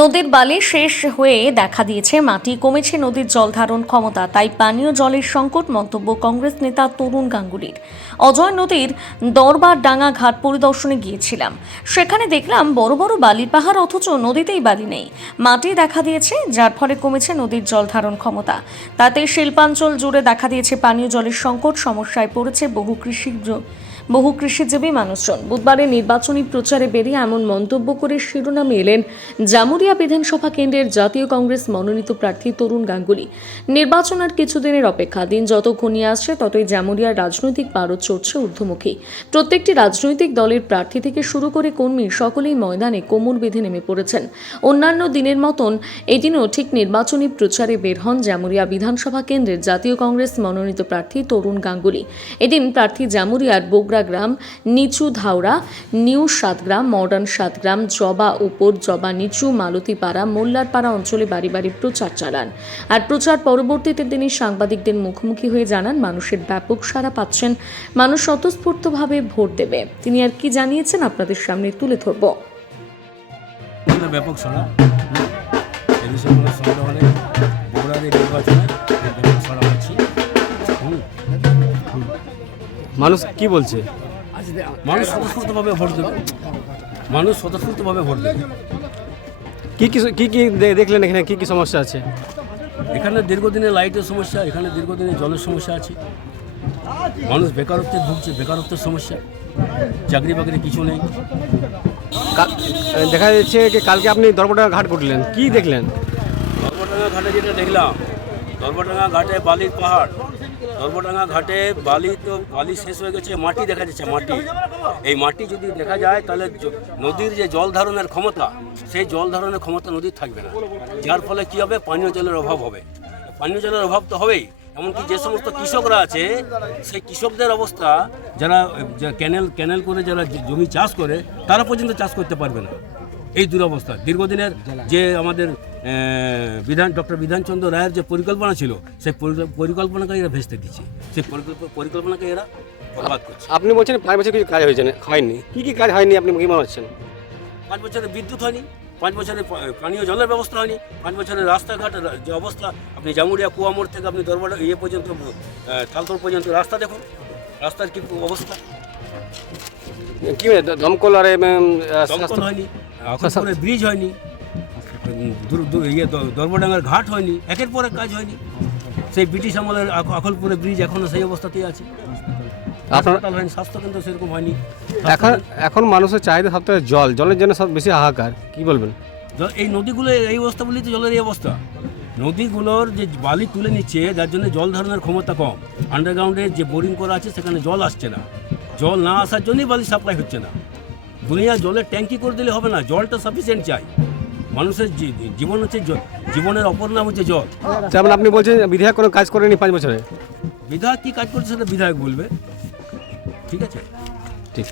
নদীর বালি শেষ হয়ে দেখা দিয়েছে মাটি, কমেছে নদীর জল ধারণ ক্ষমতা, তাই পানীয় জলের সংকট, মন্তব্য কংগ্রেস নেতা তরুণ গাঙ্গুলির। অজয় নদীর দরবার ডাঙ্গা ঘাট পরিদর্শনে গিয়েছিলাম। সেখানে দেখলাম বড় বড় বালির পাহাড়, অথচ নদীতেই বালি নেই, মাটি দেখা দিয়েছে, যার ফলে কমেছে নদীর জল ধারণ ক্ষমতা। তাতে শিল্পাঞ্চল জুড়ে দেখা দিয়েছে পানীয় জলের সংকট, সমস্যায় পড়েছে বহু কৃষিজীবী মানুষজন। বুধবারে নির্বাচনী প্রচারে বেরিয়ে এমন মন্তব্য করে শিরোনামে এলেন জামুরিয়া বিধানসভা কেন্দ্রের জাতীয় কংগ্রেস মনোনীত প্রার্থী তরুণ গাঙ্গুলি। নির্বাচন আর কিছুদিনের অপেক্ষা, দিন যত ঘনিয়ে আসছে ততই জামুরিয়ার রাজনৈতিক পারদ চড়ছে ঊর্ধ্বমুখী। প্রত্যেকটি রাজনৈতিক দলের প্রার্থী থেকে শুরু করে কর্মী সকলেই ময়দানে কোমর বেঁধে নেমে পড়েছেন। অন্যান্য দিনের মতন এদিনও ঠিক নির্বাচনী প্রচারে বের হন জামুরিয়া বিধানসভা কেন্দ্রের জাতীয় কংগ্রেস মনোনীত প্রার্থী তরুণ গাঙ্গুলি। এদিন প্রার্থী জামুরিয়ার বগুড়া গ্রাম, নিচু ধাওড়া, নিউ সাতগ্রাম, মডার্ন সাতগ্রাম, জবা উপর, জবা নিচু, মালতীপাড়া, মোল্লারপাড়া অঞ্চলে বাড়ি বাড়ি প্রচার চালান। আর প্রচার পরবর্তীতে তিনি সাংবাদিকদের মুখোমুখি হয়ে জানান মানুষের ব্যাপক সাড়া পাচ্ছেন, মানুষ স্বতঃস্ফূর্তভাবে ভোট দেবে। তিনি আর কি জানিয়েছেন আপনাদের সামনে তুলে ধরব। ব্যাপক সাড়া মানুষ কি বলছে? মানুষ স্বতঃস্ফূর্তভাবে ভোট দেবে, কি কি দেখলেন এখানে? কি কি সমস্যা আছে? এখানে দীর্ঘদিনের লাইটের সমস্যা, এখানে দীর্ঘদিনের জলের সমস্যা আছে, মানুষ বেকারত্বে ভুগছে, বেকারত্বের সমস্যা, চাকরি বাকরি কিছু নেই। দেখা যাচ্ছে যে কালকে আপনি দরবারডাঙ্গা ঘাট ঘুরলেন, কি দেখলেন? দরবারডাঙ্গা ঘাটে যেটা দেখলাম, দরবারডাঙ্গা ঘাটে বালির পাহাড়, দরবারডাঙ্গা ঘাটে বালি শেষ হয়ে গেছে, মাটি দেখা যাচ্ছে। এই মাটি যদি দেখা যায় তাহলে নদীর যে জল ধারণের ক্ষমতা, সেই জল ধারণের ক্ষমতা নদীর থাকবে না, যার ফলে কি হবে, পানীয় জলের অভাব হবে। পানীয় জলের অভাব তো হবেই, এমনকি যে সমস্ত কৃষকরা আছে সেই কৃষকদের অবস্থা, যারা ক্যানেল করে যারা জমি চাষ করে তারা পর্যন্ত চাষ করতে পারবে না। এই দুরবস্থা দীর্ঘদিনের যে আমাদের ডক্টর বিধানচন্দ্র রায়ের যে পরিকল্পনা ছিল, সেই পরিকল্পনাকে এরা ভেস্তে দিচ্ছে, সেই পরিকল্পনাকে এরা বরবাদ করছে। আপনি বলছেন 5 বছর কিছু কাজ হয়নি, কি কাজ হয়নি আপনি কি মনে হচ্ছেন? 5 বছরে বিদ্যুৎ হয়নি, 5 বছরে পানীয় জলের ব্যবস্থা হয়নি, 5 বছরের রাস্তাঘাটের যে অবস্থা, আপনি জামুরিয়া কুয়ামোড় থেকে আপনি দরবার পর্যন্ত তালতল পর্যন্ত রাস্তা দেখুন, রাস্তার কি অবস্থা। কি দমকল আর হয়নি, আখলপুরে ব্রিজ হয়নি, দরবারডাঙ্গার ঘাট হয়নি, একের পর এক কাজ হয়নি। সেই ব্রিটিশ আমলের আখলপুরে ব্রিজ এখনো সেই অবস্থাতেই আছে। হাসপাতাল হয়নি, স্বাস্থ্যকেন্দ্র সেরকম হয়নি। এখন মানুষের চাহিদা সবথেকে জলের জন্য সব বেশি হাহাকার, কি বলবেন? এই নদীগুলো এই অবস্থা বলেই তো জলের এই অবস্থা। নদীগুলোর যে বালি তুলে নিচ্ছে, যার জন্য জল ধারণের ক্ষমতা কম। আন্ডারগ্রাউন্ডে যে বোরিং করা আছে সেখানে জল আসছে না, জল না আসার জন্যই বালি সাপ্লাই হচ্ছে না। দুনিয়া জলের ট্যাঙ্কি করে দিলে হবে না, জলটা সাফিসিয়েন্ট চাই। মানুষের জীবন হচ্ছে জীবনের অপর নাম হচ্ছে জল। যেমন আপনি বলছেন বিধায়ক কোনো কাজ করেনি 5 বছরে। বিধায়ক কি কাজ করছে সেটা বিধায়ক বলবে, ঠিক আছে? ঠিক।